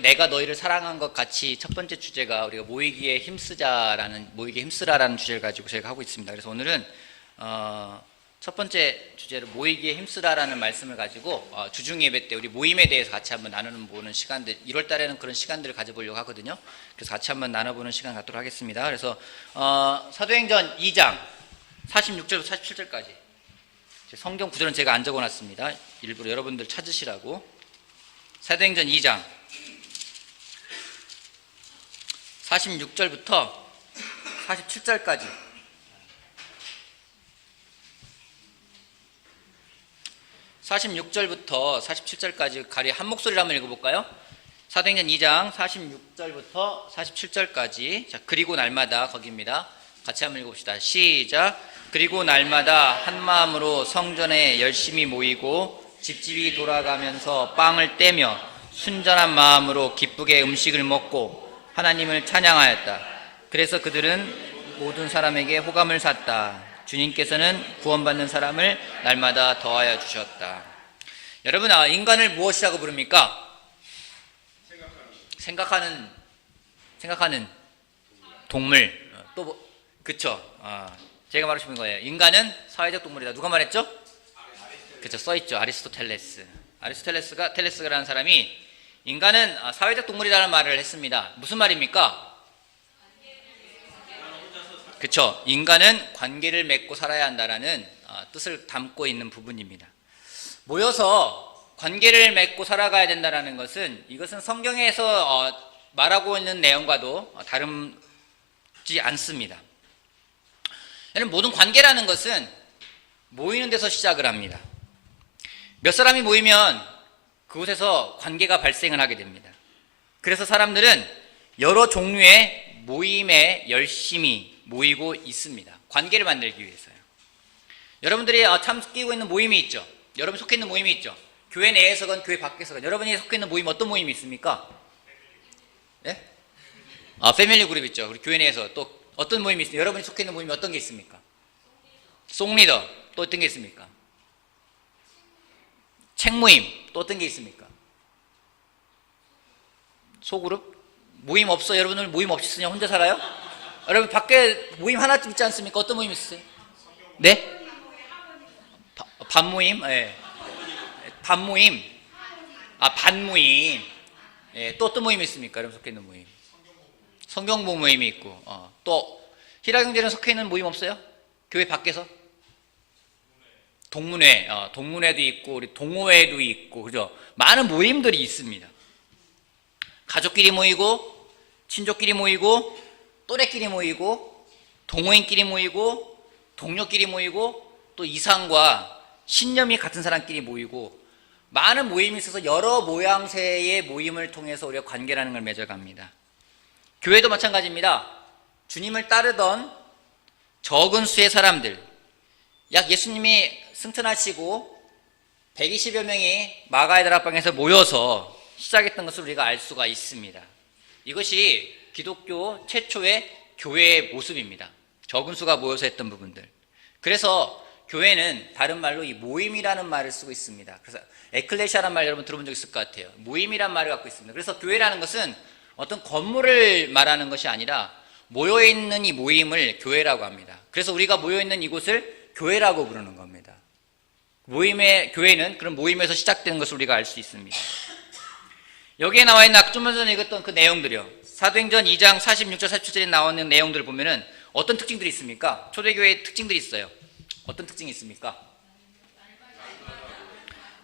내가 너희를 사랑한 것 같이 첫 번째 주제가 우리가 모이기에 힘쓰라라는 주제를 가지고 제가 하고 있습니다. 그래서 오늘은 첫 번째 주제로 모이기에 힘쓰라라는 말씀을 가지고 주중 예배 때 우리 모임에 대해서 같이 한번 나누는 시간들, 1월 달에는 그런 시간들을 가져보려고 하거든요. 그래서 같이 한번 나눠보는 시간 갖도록 하겠습니다. 그래서 사도행전 2장 46절부터 47절까지 성경 구절은 제가 안 적어놨습니다. 일부러 여러분들 찾으시라고. 사도행전 2장 46절부터 47절까지 가리 한 목소리로 한번 읽어볼까요? 사도행전 2장 46절부터 47절까지. 자, 그리고 날마다 거기입니다. 같이 한번 읽어봅시다. 시작. 그리고 날마다 한 마음으로 성전에 열심히 모이고 집집이 돌아가면서 빵을 떼며 순전한 마음으로 기쁘게 음식을 먹고 하나님을 찬양하였다. 그래서 그들은 모든 사람에게 호감을 샀다. 주님께서는 구원받는 사람을 날마다 더하여 주셨다. 여러분, 인간을 무엇이라고 부릅니까? 생각하는 동물. 또 그쵸? 제가 말하신 거예요. 인간은 사회적 동물이다. 누가 말했죠? 그쵸, 써있죠. 아리스토텔레스라는 사람이 인간은 사회적 동물이라는 말을 했습니다. 무슨 말입니까? 그쵸, 인간은 관계를 맺고 살아야 한다라는 뜻을 담고 있는 부분입니다. 모여서 관계를 맺고 살아가야 된다는 것은, 이것은 성경에서 말하고 있는 내용과도 다름지 않습니다. 모든 관계라는 것은 모이는 데서 시작을 합니다. 몇 사람이 모이면 그곳에서 관계가 발생을 하게 됩니다. 그래서 사람들은 여러 종류의 모임에 열심히 모이고 있습니다. 관계를 만들기 위해서요. 여러분들이 참 끼고 있는 모임이 있죠. 여러분 속해 있는 모임이 있죠. 교회 내에서건 교회 밖에서건 여러분이 속해 있는 모임, 어떤 모임이 있습니까? 네? 패밀리 그룹 있죠. 우리 교회 내에서 또 어떤 모임이 있습니까? 여러분이 속해 있는 모임이 어떤 게 있습니까? 송리더. 또 어떤 게 있습니까? 책 모임. 또 어떤 게 있습니까? 소그룹? 모임 없어? 여러분들 모임 없이 쓰냐? 혼자 살아요? 여러분 밖에 모임 하나쯤 있지 않습니까? 어떤 모임 있으세요? 네? 반모임? 네. 반모임? 반모임. 네. 또 어떤 모임이 있습니까? 여러분 속해 있는 모임. 성경부 모임이 있고, 또 희라경제는 속해 있는 모임 없어요? 교회 밖에서? 동문회도 있고, 우리 동호회도 있고, 그죠? 많은 모임들이 있습니다. 가족끼리 모이고, 친족끼리 모이고, 또래끼리 모이고, 동호인끼리 모이고, 동료끼리 모이고, 또 이상과 신념이 같은 사람끼리 모이고, 많은 모임이 있어서 여러 모양새의 모임을 통해서 우리가 관계라는 걸 맺어갑니다. 교회도 마찬가지입니다. 주님을 따르던 적은 수의 사람들, 약 예수님이 승천하시고 120여 명이 마가의 다락방에서 모여서 시작했던 것을 우리가 알 수가 있습니다. 이것이 기독교 최초의 교회의 모습입니다. 적은 수가 모여서 했던 부분들. 그래서 교회는 다른 말로 이 모임이라는 말을 쓰고 있습니다. 그래서 에클레시아라는 말 여러분 들어본 적 있을 것 같아요. 모임이라는 말을 갖고 있습니다. 그래서 교회라는 것은 어떤 건물을 말하는 것이 아니라 모여있는 이 모임을 교회라고 합니다. 그래서 우리가 모여있는 이곳을 교회라고 부르는 겁니다. 교회는 그런 모임에서 시작되는 것을 우리가 알 수 있습니다. 여기에 나와 있는 좀 전에 읽었던 그 내용들이요. 사도행전 2장 46절 47절에 나오는 내용들을 보면은 어떤 특징들이 있습니까? 초대교회의 특징들이 있어요. 어떤 특징이 있습니까?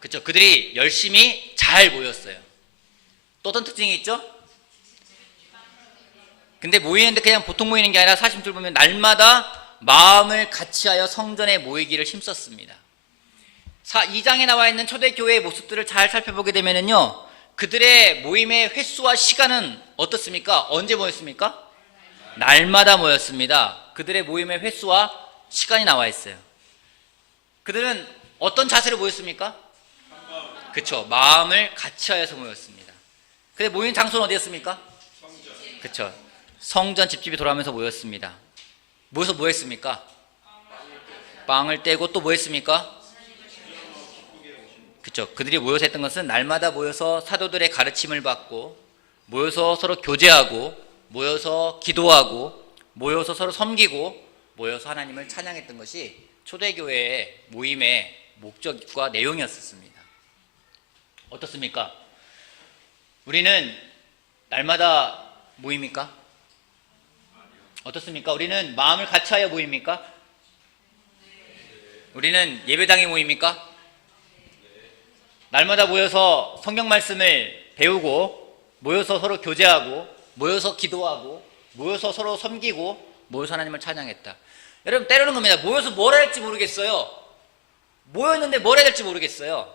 그렇죠. 그들이 열심히 잘 모였어요. 또 어떤 특징이 있죠? 근데 모이는데 그냥 보통 모이는 게 아니라 46절 보면 날마다 마음을 같이하여 성전에 모이기를 힘썼습니다. 2장에 나와 있는 초대교회의 모습들을 잘 살펴보게 되면은요, 그들의 모임의 횟수와 시간은 어떻습니까? 언제 모였습니까? 날마다 모였습니다. 그들의 모임의 횟수와 시간이 나와 있어요. 그들은 어떤 자세로 모였습니까? 그렇죠. 마음을 같이하여서 모였습니다. 근데 모이는 장소는 어디였습니까? 그렇죠. 성전 집집이 돌아가면서 모였습니다. 모여서 뭐 했습니까? 빵을 떼고 또 뭐 했습니까? 그쵸? 그들이 모여서 했던 것은 날마다 모여서 사도들의 가르침을 받고, 모여서 서로 교제하고, 모여서 기도하고, 모여서 서로 섬기고, 모여서 하나님을 찬양했던 것이 초대교회의 모임의 목적과 내용이었습니다. 어떻습니까? 우리는 날마다 모입니까? 어떻습니까? 우리는 마음을 같이하여 모입니까? 우리는 예배당에 모입니까? 날마다 모여서 성경 말씀을 배우고, 모여서 서로 교제하고, 모여서 기도하고, 모여서 서로 섬기고, 모여서 하나님을 찬양했다. 여러분, 때로는 겁니다. 모여서 뭘 할지 모르겠어요. 모였는데 뭘 해야 될지 모르겠어요.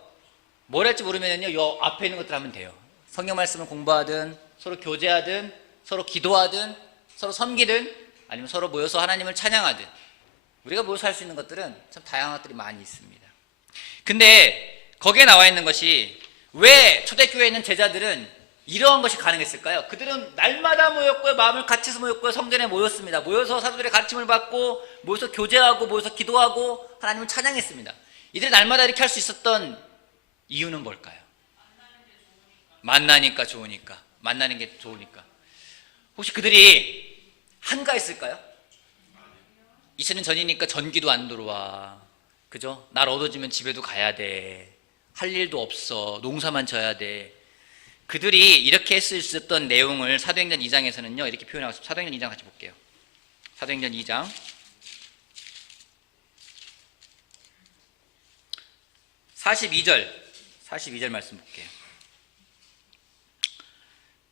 뭘 할지 모르면요, 요 앞에 있는 것들 하면 돼요. 성경 말씀을 공부하든, 서로 교제하든, 서로 기도하든, 서로 섬기든, 아니면 서로 모여서 하나님을 찬양하든, 우리가 모여서 할 수 있는 것들은 참 다양한 것들이 많이 있습니다. 근데 거기에 나와 있는 것이, 왜 초대교회에 있는 제자들은 이러한 것이 가능했을까요? 그들은 날마다 모였고요, 마음을 같이서 모였고요, 성전에 모였습니다. 모여서 사도들의 가르침을 받고, 모여서 교제하고, 모여서 기도하고, 하나님을 찬양했습니다. 이들이 날마다 이렇게 할 수 있었던 이유는 뭘까요? 만나니까 좋으니까. 만나는 게 좋으니까. 혹시 그들이 한가했을까요? 2000년 전이니까 전기도 안 들어와. 그죠? 날 얻어지면 집에도 가야 돼. 할 일도 없어. 농사만 져야 돼. 그들이 이렇게 했을 수 있었던 내용을 사도행전 2장에서는요, 이렇게 표현하고 있습니다. 사도행전 2장 같이 볼게요. 사도행전 2장 42절 말씀 볼게요.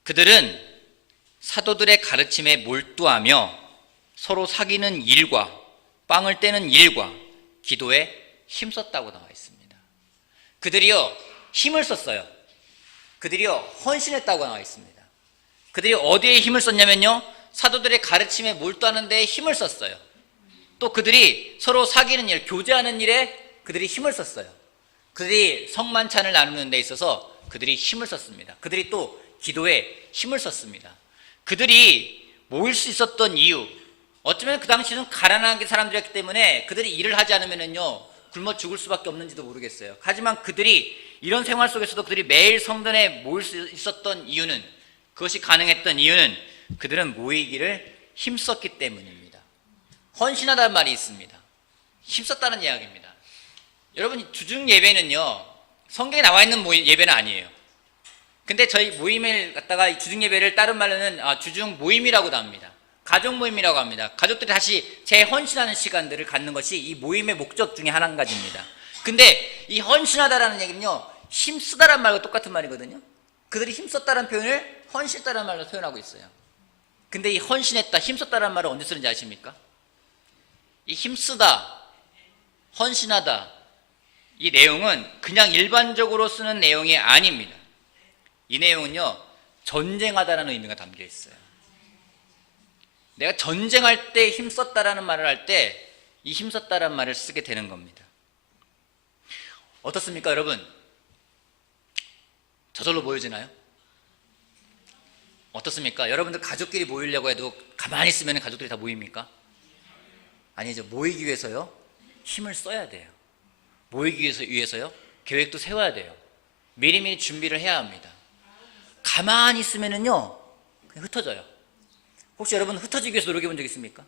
그들은 사도들의 가르침에 몰두하며 서로 사귀는 일과 빵을 떼는 일과 기도에 힘썼다고 나와 있습니다. 그들이요, 힘을 썼어요. 그들이요, 헌신했다고 나와 있습니다. 그들이 어디에 힘을 썼냐면요, 사도들의 가르침에 몰두하는 데에 힘을 썼어요. 또 그들이 서로 사귀는 일, 교제하는 일에 그들이 힘을 썼어요. 그들이 성만찬을 나누는 데 있어서 그들이 힘을 썼습니다. 그들이 또 기도에 힘을 썼습니다. 그들이 모일 수 있었던 이유, 어쩌면 그 당시는 가난한 사람들이었기 때문에 그들이 일을 하지 않으면요, 굶어 죽을 수밖에 없는지도 모르겠어요. 하지만 그들이 이런 생활 속에서도 그들이 매일 성전에 모일 수 있었던 이유는, 그것이 가능했던 이유는 그들은 모이기를 힘썼기 때문입니다. 헌신하다는 말이 있습니다. 힘썼다는 이야기입니다. 여러분, 주중 예배는요, 성경에 나와 있는 예배는 아니에요. 근데 저희 모임을 갖다가 주중 예배를 다른 말로는 주중 모임이라고도 합니다. 가족 모임이라고 합니다. 가족들이 다시 재헌신하는 시간들을 갖는 것이 이 모임의 목적 중에 한 가지입니다. 근데 이 헌신하다라는 얘기는요, 힘쓰다라는 말과 똑같은 말이거든요. 그들이 힘썼다라는 표현을 헌신했다라는 말로 표현하고 있어요. 근데 이 헌신했다, 힘썼다라는 말을 언제 쓰는지 아십니까? 이 힘쓰다, 헌신하다, 이 내용은 그냥 일반적으로 쓰는 내용이 아닙니다. 이 내용은요, 전쟁하다라는 의미가 담겨 있어요. 내가 전쟁할 때 힘썼다라는 말을 할 때 이 힘썼다라는 말을 쓰게 되는 겁니다. 어떻습니까, 여러분? 저절로 모여지나요? 어떻습니까? 여러분들 가족끼리 모이려고 해도 가만히 있으면 가족들이 다 모입니까? 아니죠. 모이기 위해서요, 힘을 써야 돼요. 모이기 위해서요, 계획도 세워야 돼요. 미리미리 준비를 해야 합니다. 가만히 있으면은요, 그냥 흩어져요. 혹시 여러분 흩어지기 위해서 노력해 본 적 있습니까?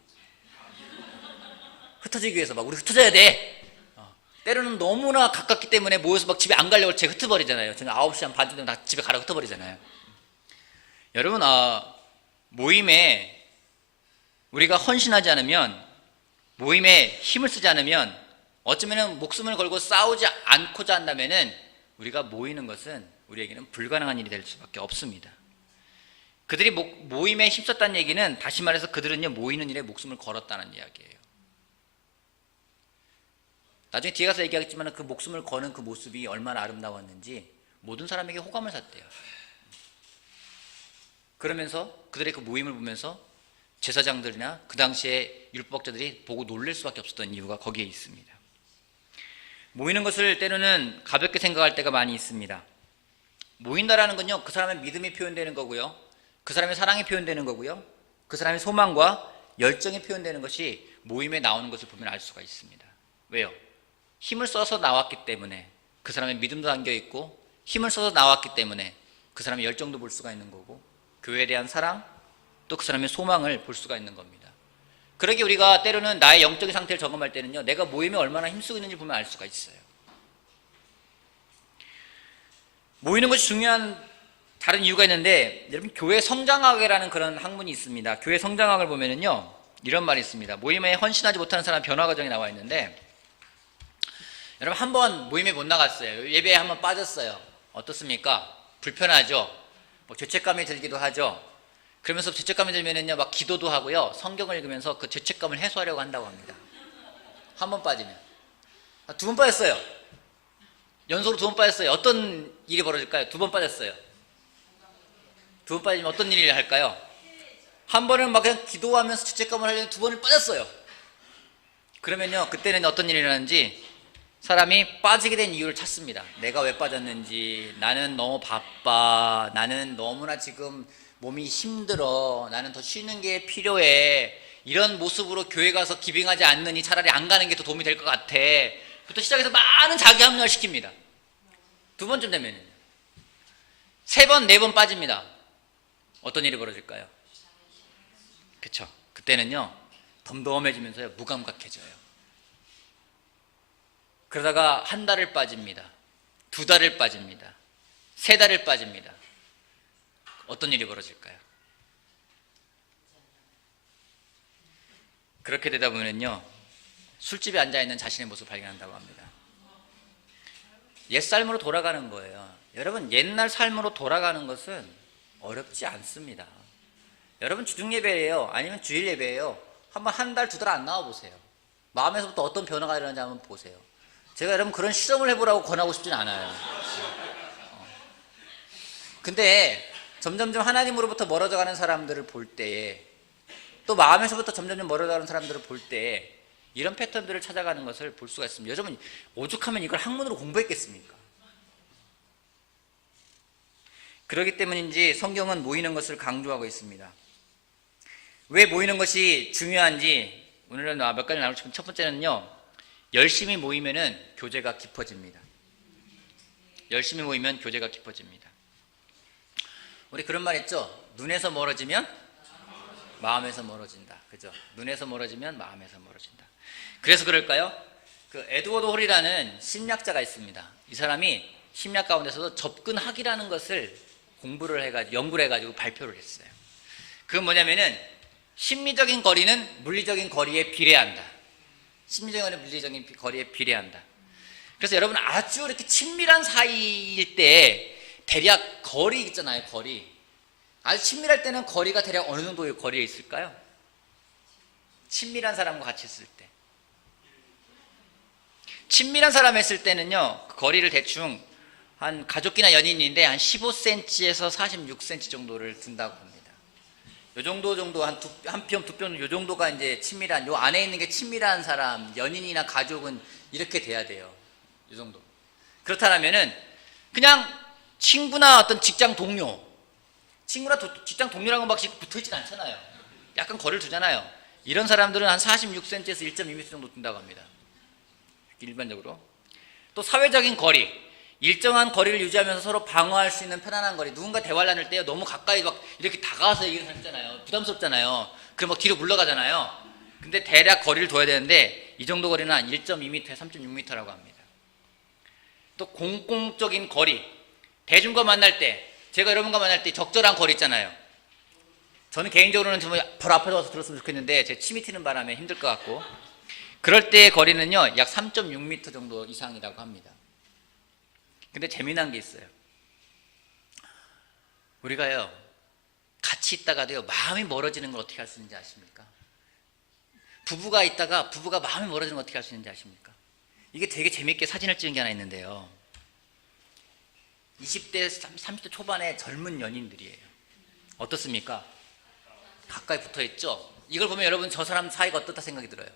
흩어지기 위해서 막 우리 흩어져야 돼. 때로는 너무나 가깝기 때문에 모여서 막 집에 안 가려고 제가 흩어버리잖아요. 저는 9시 한 반쯤 되면 다 집에 가라고 흩어버리잖아요. 여러분, 모임에 우리가 헌신하지 않으면, 모임에 힘을 쓰지 않으면, 어쩌면 목숨을 걸고 싸우지 않고자 한다면은 우리가 모이는 것은 우리에게는 불가능한 일이 될 수밖에 없습니다. 그들이 모임에 힘썼다는 얘기는, 다시 말해서 그들은요, 모이는 일에 목숨을 걸었다는 이야기예요. 나중에 뒤에 가서 얘기하겠지만 그 목숨을 거는 그 모습이 얼마나 아름다웠는지 모든 사람에게 호감을 샀대요. 그러면서 그들의 그 모임을 보면서 제사장들이나 그 당시에 율법학자들이 보고 놀랄 수밖에 없었던 이유가 거기에 있습니다. 모이는 것을 때로는 가볍게 생각할 때가 많이 있습니다. 모인다라는 건요, 그 사람의 믿음이 표현되는 거고요, 그 사람의 사랑이 표현되는 거고요, 그 사람의 소망과 열정이 표현되는 것이 모임에 나오는 것을 보면 알 수가 있습니다. 왜요? 힘을 써서 나왔기 때문에, 그 사람의 믿음도 담겨 있고 힘을 써서 나왔기 때문에 그 사람의 열정도 볼 수가 있는 거고 교회에 대한 사랑 또 그 사람의 소망을 볼 수가 있는 겁니다. 그러기에 우리가 때로는 나의 영적인 상태를 점검할 때는요, 내가 모임에 얼마나 힘쓰고 있는지 보면 알 수가 있어요. 모이는 것이 중요한 다른 이유가 있는데, 여러분 교회 성장학이라는 그런 학문이 있습니다. 교회 성장학을 보면은요 이런 말이 있습니다. 모임에 헌신하지 못하는 사람 변화 과정이 나와 있는데, 여러분 한번 모임에 못 나갔어요. 예배에 한번 빠졌어요. 어떻습니까? 불편하죠. 뭐 죄책감이 들기도 하죠. 그러면서 죄책감이 들면은요 막 기도도 하고요, 성경을 읽으면서 그 죄책감을 해소하려고 한다고 합니다. 한 번 빠지면. 두 번 빠졌어요. 연속으로 2번 빠졌어요. 어떤 일이 벌어질까요? 2번 빠졌어요. 2번 빠지면 어떤 일을 할까요? 한 번은 막 그냥 기도하면서 죄책감을 하려는 2번을 빠졌어요. 그러면요 그때는 어떤 일이 일어나는지 사람이 빠지게 된 이유를 찾습니다. 내가 왜 빠졌는지, 나는 너무 바빠, 나는 너무나 지금 몸이 힘들어, 나는 더 쉬는 게 필요해, 이런 모습으로 교회 가서 기빙하지 않느니 차라리 안 가는 게 더 도움이 될 것 같아 부터 시작해서 많은 자기 합리화를 시킵니다. 2번쯤 되면은요 3번, 4번 빠집니다. 어떤 일이 벌어질까요? 그쵸? 그때는요 덤덤해지면서요 무감각해져요. 그러다가 1달을 빠집니다. 2달을 빠집니다. 3달을 빠집니다. 어떤 일이 벌어질까요? 그렇게 되다 보면요 술집에 앉아있는 자신의 모습을 발견한다고 합니다. 옛 삶으로 돌아가는 거예요. 여러분 옛날 삶으로 돌아가는 것은 어렵지 않습니다. 여러분 주중 예배예요, 아니면 주일 예배예요, 한번 1달, 2달 안 나와 보세요. 마음에서부터 어떤 변화가 일어나는지 한번 보세요. 제가 여러분 그런 실험을 해보라고 권하고 싶진 않아요. 근데 점점점 하나님으로부터 멀어져가는 사람들을 볼 때에, 또 마음에서부터 점점점 멀어져가는 사람들을 볼 때에 이런 패턴들을 찾아가는 것을 볼 수가 있습니다. 여러분 오죽하면 이걸 학문으로 공부했겠습니까? 그렇기 때문인지 성경은 모이는 것을 강조하고 있습니다. 왜 모이는 것이 중요한지 오늘은 몇 가지 나누고 싶은 첫 번째는요, 열심히 모이면은 교제가 깊어집니다. 열심히 모이면 교제가 깊어집니다. 우리 그런 말 있죠? 눈에서 멀어지면 마음에서 멀어진다. 그죠? 눈에서 멀어지면 마음에서 멀어진다. 그래서 그럴까요? 그 에드워드 홀이라는 심리학자가 있습니다. 이 사람이 심리학 가운데서도 접근학이라는 것을 공부를 해가지고 연구를 해가지고 발표를 했어요. 그건 뭐냐면은 심리적인 거리는 물리적인 거리에 비례한다. 심리적인 거리는 물리적인 거리에 비례한다. 그래서 여러분 아주 이렇게 친밀한 사이일 때 대략 거리 있잖아요. 거리. 아주 친밀할 때는 거리가 대략 어느 정도의 거리에 있을까요? 친밀한 사람과 같이 있을 때. 친밀한 사람 했을 때는요, 그 거리를 대충 한 가족이나 연인인데 한 15cm에서 46cm 정도를 둔다고 합니다. 요 정도 한 뼘, 2뼘 요 정도가 이제 친밀한, 요 안에 있는 게 친밀한 사람, 연인이나 가족은 이렇게 돼야 돼요. 요 정도. 그렇다면은 그냥 친구나 어떤 직장 동료, 친구나 직장 동료랑은 막 붙어 있진 않잖아요. 약간 거리를 두잖아요. 이런 사람들은 한 46cm에서 1.2m 정도 둔다고 합니다. 일반적으로. 또 사회적인 거리, 일정한 거리를 유지하면서 서로 방어할 수 있는 편안한 거리. 누군가 대화를 나눌 때 너무 가까이 막 이렇게 다가와서 얘기를 하잖아요. 부담스럽잖아요. 그럼 막 뒤로 물러가잖아요. 근데 대략 거리를 둬야 되는데 이 정도 거리는 한 1.2m에 3.6m라고 합니다. 또 공공적인 거리, 대중과 만날 때, 제가 여러분과 만날 때 적절한 거리 있잖아요. 저는 개인적으로는 정말 바로 앞에 와서 들었으면 좋겠는데 제 침이 튀는 바람에 힘들 것 같고, 그럴 때의 거리는요 약 3.6m 정도 이상이라고 합니다. 근데 재미난 게 있어요. 우리가요 같이 있다가도요 마음이 멀어지는 걸 어떻게 할 수 있는지 아십니까? 부부가 있다가 부부가 마음이 멀어지는 걸 어떻게 할 수 있는지 아십니까? 이게 되게 재밌게 사진을 찍은 게 하나 있는데요, 20대 30대 초반의 젊은 연인들이에요. 어떻습니까? 가까이 붙어있죠? 이걸 보면 여러분 저 사람 사이가 어떻다 생각이 들어요?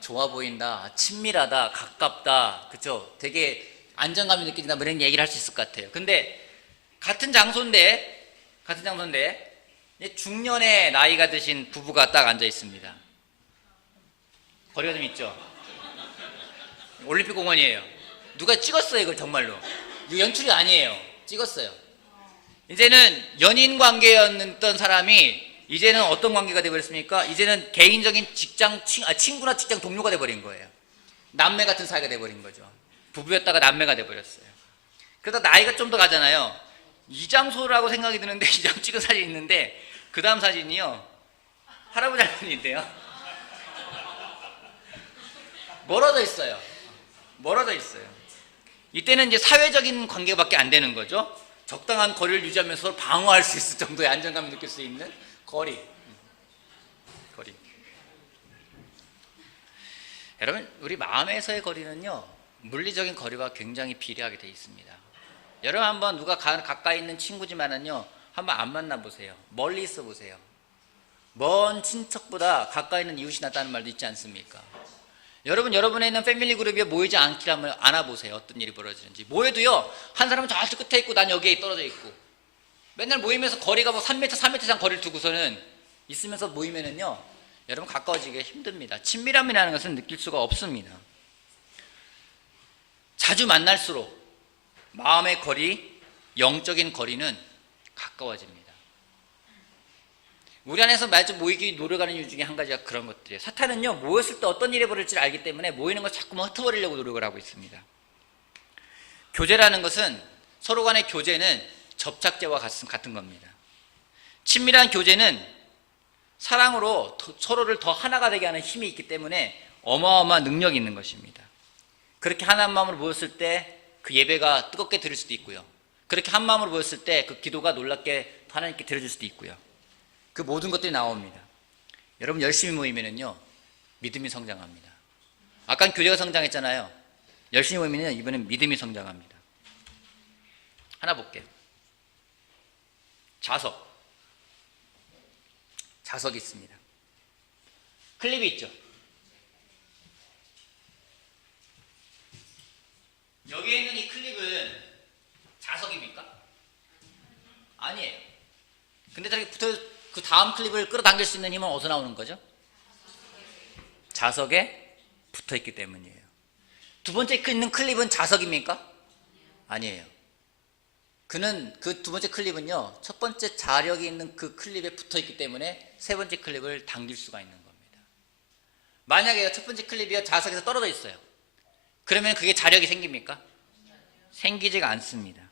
좋아 보인다, 친밀하다, 가깝다, 그쵸? 되게 안정감이 느껴진다, 뭐 이런 얘기를 할 수 있을 것 같아요. 근데 같은 장소인데 중년의 나이가 드신 부부가 딱 앉아 있습니다. 거리가 좀 있죠? 올림픽 공원이에요. 누가 찍었어요, 이걸 정말로. 이거 연출이 아니에요. 찍었어요. 이제는 연인 관계였던 사람이 이제는 어떤 관계가 되어버렸습니까? 이제는 개인적인 친구나 직장 동료가 돼버린 거예요. 남매 같은 사이가 돼버린 거죠. 부부였다가 남매가 돼버렸어요. 그러다 나이가 좀 더 가잖아요. 이장소라고 생각이 드는데 이장 찍은 사진이 있는데 그 다음 사진이요. 할아버지 할머니인데요. 멀어져 있어요. 멀어져 있어요. 이때는 이제 사회적인 관계밖에 안 되는 거죠. 적당한 거리를 유지하면서 서로 방어할 수 있을 정도의 안정감을 느낄 수 있는 거리. 여러분, 우리 마음에서의 거리는요, 물리적인 거리와 굉장히 비례하게 되어 있습니다. 여러분 한번 누가 가까이 있는 친구지만은요, 한번 안 만나보세요. 멀리 있어 보세요. 먼 친척보다 가까이 있는 이웃이 낫다는 말도 있지 않습니까? 여러분, 여러분에 있는 패밀리 그룹에 모이지 않기를 한번 안아보세요. 어떤 일이 벌어지는지. 모여도요, 한 사람은 저쪽 끝에 있고 난 여기에 떨어져 있고, 맨날 모이면서 거리가 뭐 3m, 4m 이상 거리를 두고서는 있으면서 모이면은요, 여러분 가까워지기가 힘듭니다. 친밀함이라는 것은 느낄 수가 없습니다. 자주 만날수록 마음의 거리, 영적인 거리는 가까워집니다. 우리 안에서 매주 모이기 노력하는 이유 중에 한 가지가 그런 것들이에요. 사탄은요, 모였을 때 어떤 일이 벌어질지 알기 때문에 모이는 걸 자꾸만 흩어버리려고 노력을 하고 있습니다. 교제라는 것은, 서로 간의 교제는 접착제와 같은 겁니다. 친밀한 교제는 사랑으로 서로를 더 하나가 되게 하는 힘이 있기 때문에 어마어마한 능력이 있는 것입니다. 그렇게 한 마음으로 모였을 때 그 예배가 뜨겁게 들을 수도 있고요. 그렇게 한 마음으로 모였을 때 그 기도가 놀랍게 하나님께 들어줄 수도 있고요. 그 모든 것들이 나옵니다. 여러분 열심히 모이면은요, 믿음이 성장합니다. 아까 교제가 성장했잖아요. 열심히 모이면요, 이번엔 믿음이 성장합니다. 하나 볼게요. 자석이 있습니다. 클립이 있죠. 여기에 있는 이 클립은 자석입니까? 아니에요. 근데 저렇게 그 다음 클립을 끌어당길 수 있는 힘은 어디서 나오는 거죠? 자석에 붙어있기 때문이에요. 두 번째 있는 클립은 자석입니까? 아니에요. 그는 그 두 번째 클립은요, 첫 번째 자력이 있는 그 클립에 붙어있기 때문에 세 번째 클립을 당길 수가 있는 겁니다. 만약에 첫 번째 클립이 자석에서 떨어져 있어요. 그러면 그게 자력이 생깁니까? 생기지가 않습니다.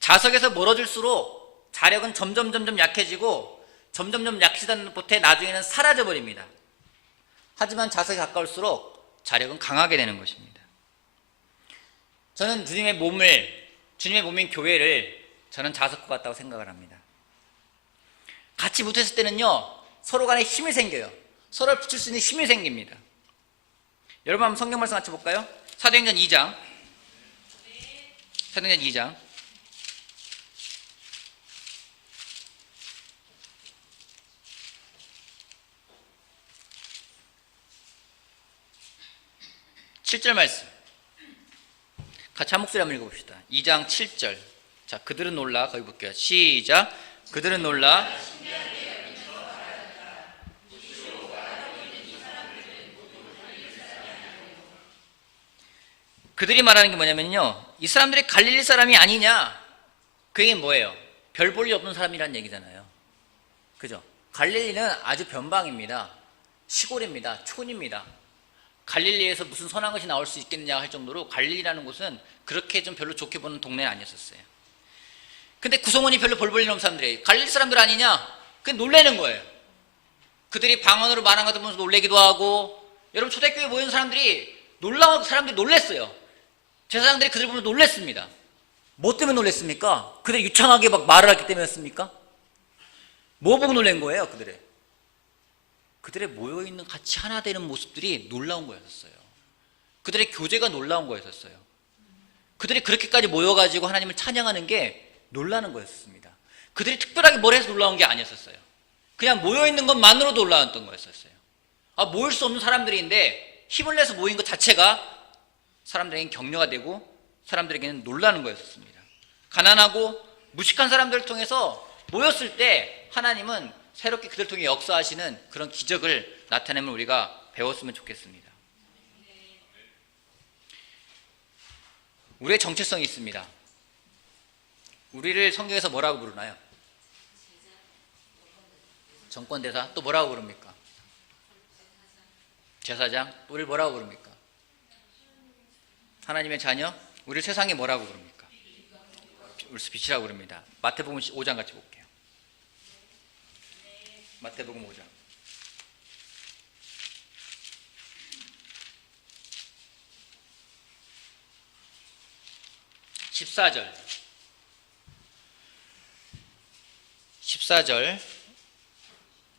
자석에서 멀어질수록 자력은 점점 약해지고 점점 약해지던 못해 나중에는 사라져 버립니다. 하지만 자석에 가까울수록 자력은 강하게 되는 것입니다. 저는 주님의 몸인 교회를 저는 자석과 같다고 생각을 합니다. 같이 붙었을 때는요, 서로 간에 힘이 생겨요. 서로를 붙일 수 있는 힘이 생깁니다. 여러분 한번 성경 말씀 같이 볼까요? 사도행전 2장. 7절 말씀. 같이 한 목소리 한번 읽어봅시다. 2장 7절. 자, 그들은 놀라. 거기 볼게요. 시작. 그들은 놀라. 그들이 말하는 게 뭐냐면요, 이 사람들이 갈릴리 사람이 아니냐. 그 얘기는 뭐예요? 별 볼 일 없는 사람이란 얘기잖아요. 그죠? 갈릴리는 아주 변방입니다. 시골입니다. 촌입니다. 갈릴리에서 무슨 선한 것이 나올 수 있겠느냐 할 정도로 갈릴리라는 곳은 그렇게 좀 별로 좋게 보는 동네는 아니었었어요. 근데 구성원이 별로 볼 볼 일 없는 사람들이 갈릴리 사람들 아니냐? 그게 놀라는 거예요. 그들이 방언으로 말한 것 보면서 놀래기도 하고, 여러분 초대교회에 모인 사람들이 놀랬어요. 제사장들이 그들 보면 놀랬습니다. 뭐 때문에 놀랬습니까? 그들이 유창하게 막 말을 했기 때문이었습니까? 뭐 보고 놀란 거예요? 그들의 모여있는 같이 하나 되는 모습들이 놀라운 거였어요. 그들의 교제가 놀라운 거였어요. 그들이 그렇게까지 모여가지고 하나님을 찬양하는 게 놀라는 거였습니다. 그들이 특별하게 뭘 해서 놀라운 게 아니었어요. 그냥 모여있는 것만으로도 놀라웠던 거였어요. 모일 수 없는 사람들인데 힘을 내서 모인 것 자체가 사람들에게는 격려가 되고 사람들에게는 놀라는 거였습니다. 가난하고 무식한 사람들을 통해서 모였을 때 하나님은 새롭게 그들을 통해 역사하시는 그런 기적을 나타내면 우리가 배웠으면 좋겠습니다. 우리의 정체성이 있습니다. 우리를 성경에서 뭐라고 부르나요? 정권대사. 또 뭐라고 부릅니까? 제사장. 우리를 뭐라고 부릅니까? 하나님의 자녀. 우리를 세상에 뭐라고 부릅니까? 우리를 빛이라고 부릅니다. 마태복음 5장 같이 볼게요. 마태복음 5장 14절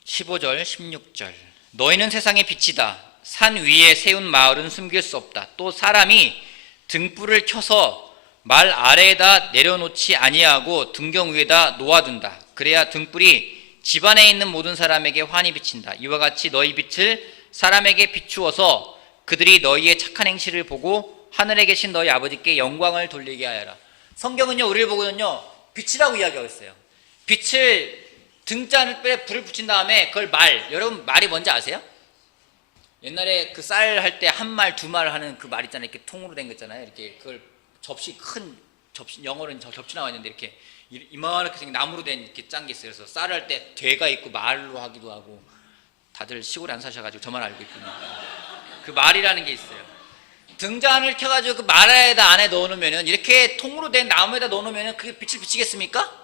15절 16절. 너희는 세상의 빛이다. 산 위에 세운 마을은 숨길 수 없다. 또 사람이 등불을 켜서 말 아래에다 내려놓지 아니하고 등경 위에다 놓아둔다. 그래야 등불이 집안에 있는 모든 사람에게 환히 비친다. 이와 같이 너희 빛을 사람에게 비추어서 그들이 너희의 착한 행실을 보고 하늘에 계신 너희 아버지께 영광을 돌리게 하여라. 성경은요, 우리를 보고는요, 빛이라고 이야기하고 있어요. 빛을 등잔에 불을 붙인 다음에 그걸 여러분 말이 뭔지 아세요? 옛날에 그 쌀 할 때 한 말, 두 말 하는 그 말 있잖아요. 이렇게 통으로 된 거 있잖아요. 이렇게 그걸 큰 접시, 영어로는 접시 나와 있는데 이렇게 이만하게 생긴 나무로 된 이렇게 짠 게 있어요. 그래서 쌀을 할 때 되가 있고 말로 하기도 하고. 다들 시골에 안 사셔가지고 저만 알고 있군요. 그 말이라는 게 있어요. 등잔을 켜가지고 그 말에다 안에 넣어놓으면은, 이렇게 통으로 된 나무에다 넣어놓으면은 그게 빛을 비치겠습니까?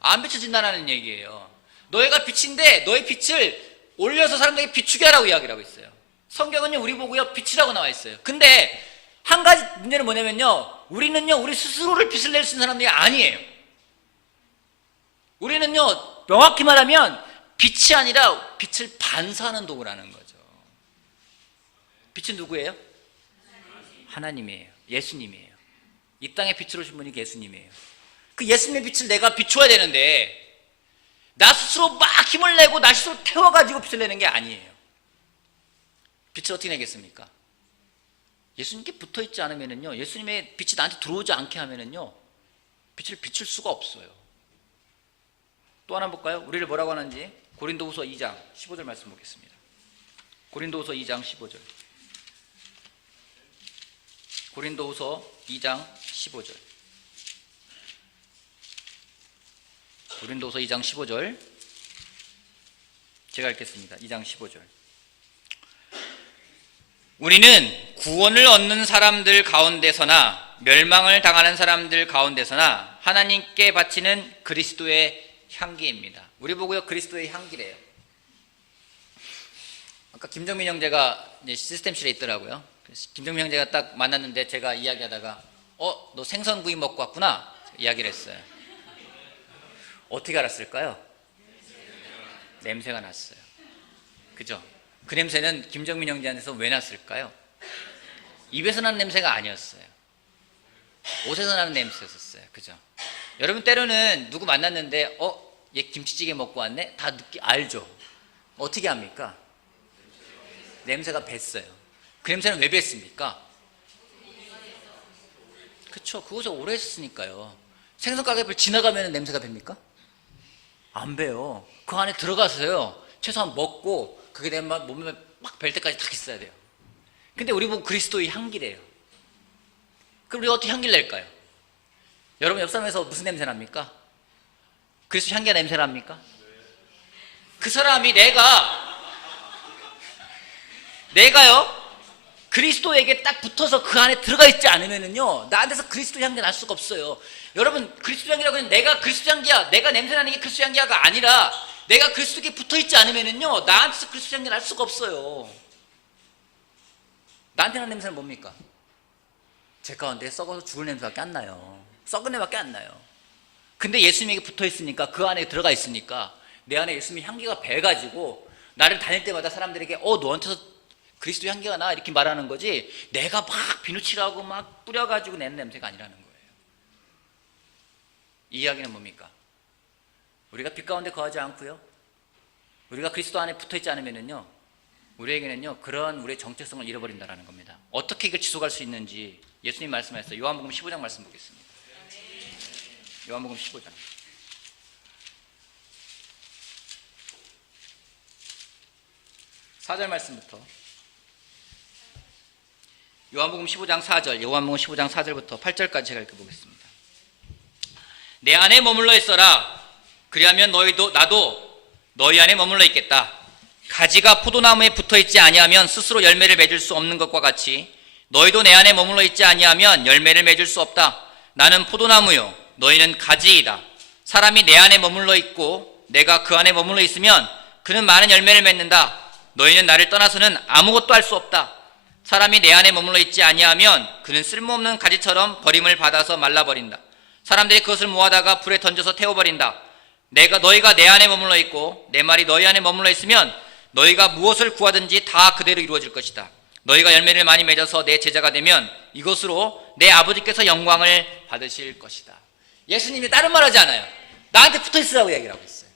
안 비춰진다는 얘기예요. 너희가 빛인데 너희 빛을 올려서 사람들에게 비추게 하라고 이야기를 하고 있어요. 성경은요, 우리 보고요, 빛이라고 나와 있어요. 근데 한 가지 문제는 뭐냐면요, 우리는요, 우리 스스로를 빛을 낼 수 있는 사람들이 아니에요. 우리는요, 명확히 말하면 빛이 아니라 빛을 반사하는 도구라는 거죠. 빛은 누구예요? 하나님이에요. 예수님이에요. 이 땅에 빛으로 오신 분이 예수님이에요. 그 예수님의 빛을 내가 비춰야 되는데, 나 스스로 막 힘을 내고 나 스스로 태워가지고 빛을 내는 게 아니에요. 빛을 어떻게 내겠습니까? 예수님께 붙어있지 않으면요, 예수님의 빛이 나한테 들어오지 않게 하면요, 빛을 비출 수가 없어요. 또 하나 볼까요? 우리를 뭐라고 하는지 고린도후서 2장 15절 말씀 보겠습니다. 고린도후서 2장 15절. 고린도후서 2장 15절. 고린도후서 2장 15절. 제가 읽겠습니다. 2장 15절. 우리는 구원을 얻는 사람들 가운데서나 멸망을 당하는 사람들 가운데서나 하나님께 바치는 그리스도의 향기입니다. 우리 보고요, 그리스도의 향기래요. 아까 김정민 형제가 시스템실에 있더라고요. 그래서 김정민 형제가 딱 만났는데 제가 이야기하다가 너 생선구이 먹고 왔구나 이야기를 했어요. 어떻게 알았을까요? 냄새가 났어요. 그죠? 그 냄새는 김정민 형제한테서 왜 났을까요? 입에서 나는 냄새가 아니었어요. 옷에서 나는 냄새였었어요. 그죠? 여러분, 때로는 누구 만났는데 얘 김치찌개 먹고 왔네? 다 알죠? 어떻게 합니까? 냄새가 뱄어요. 그 냄새는 왜 뱄습니까? 그쵸, 그곳에 오래 있었으니까요. 생선 가게를 지나가면 냄새가 뱄니까? 안 배요. 그 안에 들어가서요, 최소한 먹고 그게 내 몸에 막 뵐 때까지 딱 있어야 돼요. 근데 우리 보고 그리스도의 향기래요. 그럼 우리가 어떻게 향기를 낼까요? 여러분, 옆 사람에서 무슨 냄새 납니까? 그리스도 향기가 냄새 납니까? 그 사람이 내가요, 그리스도에게 딱 붙어서 그 안에 들어가 있지 않으면은요, 나한테서 그리스도 향기 날 수가 없어요. 여러분, 그리스도 향기라고 하면 내가 그리스도 향기야, 내가 냄새 나는 게 그리스도 향기야가 아니라, 내가 그리스도에게 붙어 있지 않으면은요, 나한테서 그리스도 향기 날 수가 없어요. 나한테 나는 냄새는 뭡니까? 제 가운데 썩어서 죽을 냄새밖에 안 나요. 썩은 냄새밖에 안 나요. 근데 예수님에게 붙어 있으니까, 그 안에 들어가 있으니까 내 안에 예수님의 향기가 배가지고 나를 다닐 때마다 사람들에게 너한테서 그리스도 향기가 나 이렇게 말하는 거지, 내가 막 비누칠하고 막 뿌려가지고 내는 냄새가 아니라는 거예요. 이 이야기는 뭡니까? 우리가 빛 가운데 거하지 않고요, 우리가 그리스도 안에 붙어있지 않으면요, 우리에게는요, 그런 우리의 정체성을 잃어버린다는 겁니다. 어떻게 이걸 지속할 수 있는지 예수님 말씀하셨어요. 요한복음 15장 말씀 보겠습니다. 요한복음 15장 4절 말씀부터 요한복음 15장 4절, 요한복음 15장 4절부터 8절까지 제가 읽어보겠습니다. 내 안에 머물러 있어라. 그리하면 너희도 나도 너희 안에 머물러 있겠다. 가지가 포도나무에 붙어 있지 아니하면 스스로 열매를 맺을 수 없는 것과 같이 너희도 내 안에 머물러 있지 아니하면 열매를 맺을 수 없다. 나는 포도나무요 너희는 가지이다. 사람이 내 안에 머물러 있고 내가 그 안에 머물러 있으면 그는 많은 열매를 맺는다. 너희는 나를 떠나서는 아무것도 할 수 없다. 사람이 내 안에 머물러 있지 아니하면 그는 쓸모없는 가지처럼 버림을 받아서 말라버린다. 사람들이 그것을 모아다가 불에 던져서 태워버린다. 너희가 내 안에 머물러 있고 내 말이 너희 안에 머물러 있으면 너희가 무엇을 구하든지 다 그대로 이루어질 것이다. 너희가 열매를 많이 맺어서 내 제자가 되면 이것으로 내 아버지께서 영광을 받으실 것이다. 예수님이 다른 말 하지 않아요. 나한테 붙어 있으라고 얘기를 하고 있어요.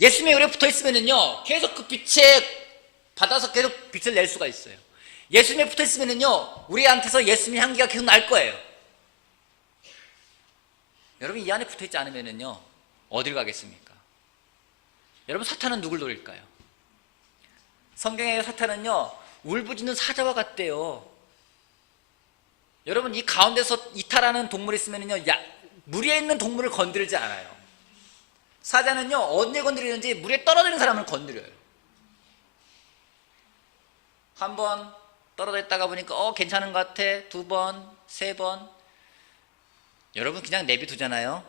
예수님이 우리가 붙어 있으면요 계속 그 빛에 받아서 계속 빛을 낼 수가 있어요. 예수님이 붙어 있으면요 우리한테서 예수님의 향기가 계속 날 거예요. 여러분 이 안에 붙어 있지 않으면요 어딜 가겠습니까? 여러분 사탄은 누굴 노릴까요? 성경의 사탄은요 울부짖는 사자와 같대요. 여러분 이 가운데서 이탈하는 동물이 있으면요 물에 있는 동물을 건드리지 않아요. 사자는요 언제 건드리는지 물에 떨어지는 사람을 건드려요. 한 번 떨어져 있다가 보니까 괜찮은 것 같아. 두 번, 세 번. 여러분 그냥 내비두잖아요.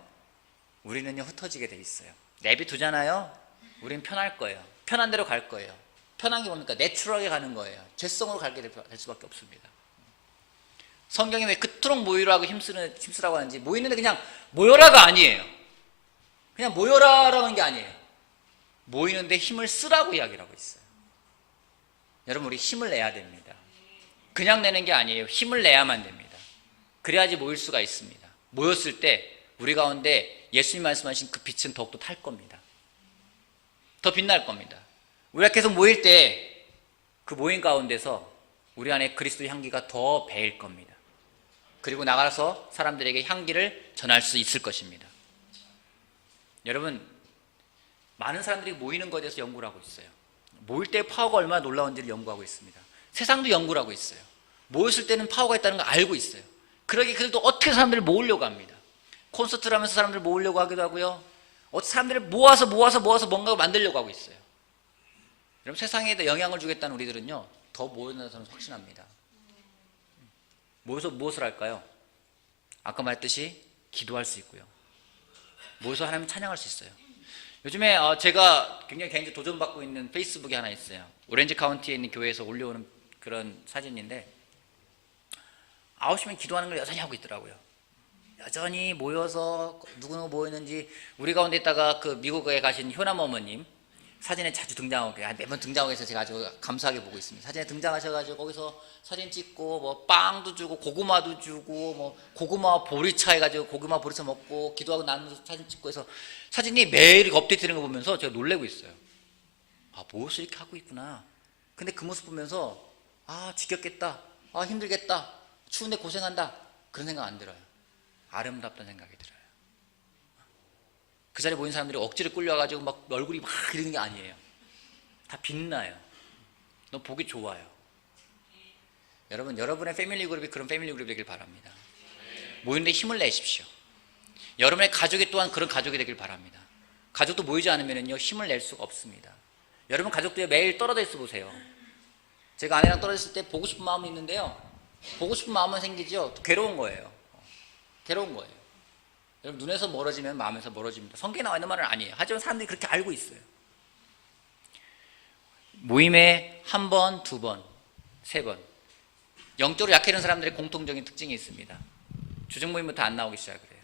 우리는요 흩어지게 돼 있어요. 내비두잖아요. 우리는 편할 거예요. 편한 대로 갈 거예요. 편한 게 뭡니까? 내추럴하게 가는 거예요. 죄성으로 가게 될 수밖에 없습니다. 성경이 왜 그토록 모이라고 힘쓰라고 하는지, 모이는데 그냥 모여라가 아니에요. 그냥 모여라라고 하는 게 아니에요. 모이는데 힘을 쓰라고 이야기를 하고 있어요. 여러분 우리 힘을 내야 됩니다. 그냥 내는 게 아니에요. 힘을 내야만 됩니다. 그래야지 모일 수가 있습니다. 모였을 때 우리 가운데 예수님 말씀하신 그 빛은 더욱더 탈 겁니다. 더 빛날 겁니다. 우리가 계속 모일 때 그 모임 가운데서 우리 안에 그리스도의 향기가 더 배일 겁니다. 그리고 나가서 사람들에게 향기를 전할 수 있을 것입니다. 여러분 많은 사람들이 모이는 것에 대해서 연구를 하고 있어요. 모일 때의 파워가 얼마나 놀라운지를 연구하고 있습니다. 세상도 연구를 하고 있어요. 모였을 때는 파워가 있다는 걸 알고 있어요. 그러기 그래도 어떻게 사람들을 모으려고 합니다. 콘서트를 하면서 사람들을 모으려고 하기도 하고요. 사람들을 모아서 뭔가 만들려고 하고 있어요. 여러분 세상에 영향을 주겠다는 우리들은요 더 모여서 저는 확신합니다. 모여서 무엇을 할까요? 아까 말했듯이 기도할 수 있고요. 모여서 하나님 찬양할 수 있어요. 요즘에 제가 굉장히 개인적으로 도전받고 있는 페이스북이 하나 있어요. 오렌지 카운티에 있는 교회에서 올려오는 그런 사진인데 9시면 기도하는 걸 여전히 하고 있더라고요. 여전히 모여서 누구누구 모였는지, 우리 가운데 있다가 그 미국에 가신 효남 어머님 사진에 자주 등장하고 매번 등장하고 해서 제가 아주 감사하게 보고 있습니다. 사진에 등장하셔가지고 거기서 사진 찍고 뭐 빵도 주고 고구마도 주고 뭐 고구마 보리차 해가지고 고구마 보리차 먹고 기도하고 나누면서 사진 찍고 해서 사진이 매일 업데이트되는 거 보면서 제가 놀래고 있어요. 모여서 이렇게 하고 있구나. 근데 그 모습 보면서 지겹겠다, 힘들겠다, 추운데 고생한다, 그런 생각 안 들어요. 아름답다는 생각이 들어요. 그 자리에 모인 사람들이 억지로 끌려가지고 막 얼굴이 막 이러는 게 아니에요. 다 빛나요. 너무 보기 좋아요. 여러분, 여러분의 패밀리 그룹이 그런 패밀리 그룹이 되길 바랍니다. 모이는데 힘을 내십시오. 여러분의 가족이 또한 그런 가족이 되길 바랍니다. 가족도 모이지 않으면요 힘을 낼 수가 없습니다. 여러분 가족도 매일 떨어져 있어 보세요. 제가 아내랑 떨어졌을 때 보고 싶은 마음이 있는데요, 보고 싶은 마음은 생기죠. 괴로운 거예요. 괴로운 거예요. 여러분 눈에서 멀어지면 마음에서 멀어집니다. 성경에 나와 있는 말은 아니에요. 하지만 사람들이 그렇게 알고 있어요. 모임에 한 번, 두 번, 세 번. 영적으로 약해진 사람들의 공통적인 특징이 있습니다. 주중 모임부터 안 나오기 시작을 해요.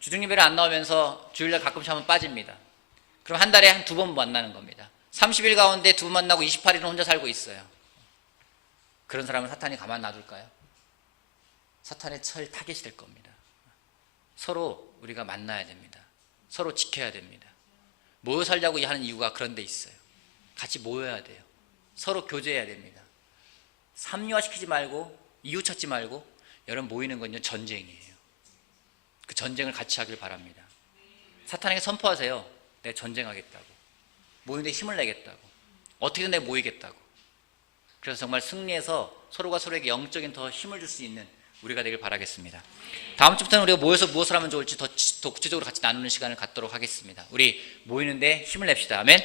주중 예배를 안 나오면서 주일날 가끔씩 한번 빠집니다. 그럼 한 달에 한 두 번 만나는 겁니다. 30일 가운데 두 번 만나고 28일은 혼자 살고 있어요. 그런 사람은 사탄이 가만 놔둘까요? 사탄의 철 타겟이 될 겁니다. 서로 우리가 만나야 됩니다. 서로 지켜야 됩니다. 모여 살자고 하는 이유가 그런 데 있어요. 같이 모여야 돼요. 서로 교제해야 됩니다. 삼류화시키지 말고 이유 찾지 말고, 여러분 모이는 건요 전쟁이에요. 그 전쟁을 같이 하길 바랍니다. 사탄에게 선포하세요. 내가 전쟁하겠다고, 모이는데 힘을 내겠다고, 어떻게든 내가 모이겠다고. 그래서 정말 승리해서 서로가 서로에게 영적인 더 힘을 줄 수 있는 우리가 되길 바라겠습니다. 다음 주부터는 우리가 모여서 무엇을 하면 좋을지 더 구체적으로 같이 나누는 시간을 갖도록 하겠습니다. 우리 모이는데 힘을 냅시다. 아멘.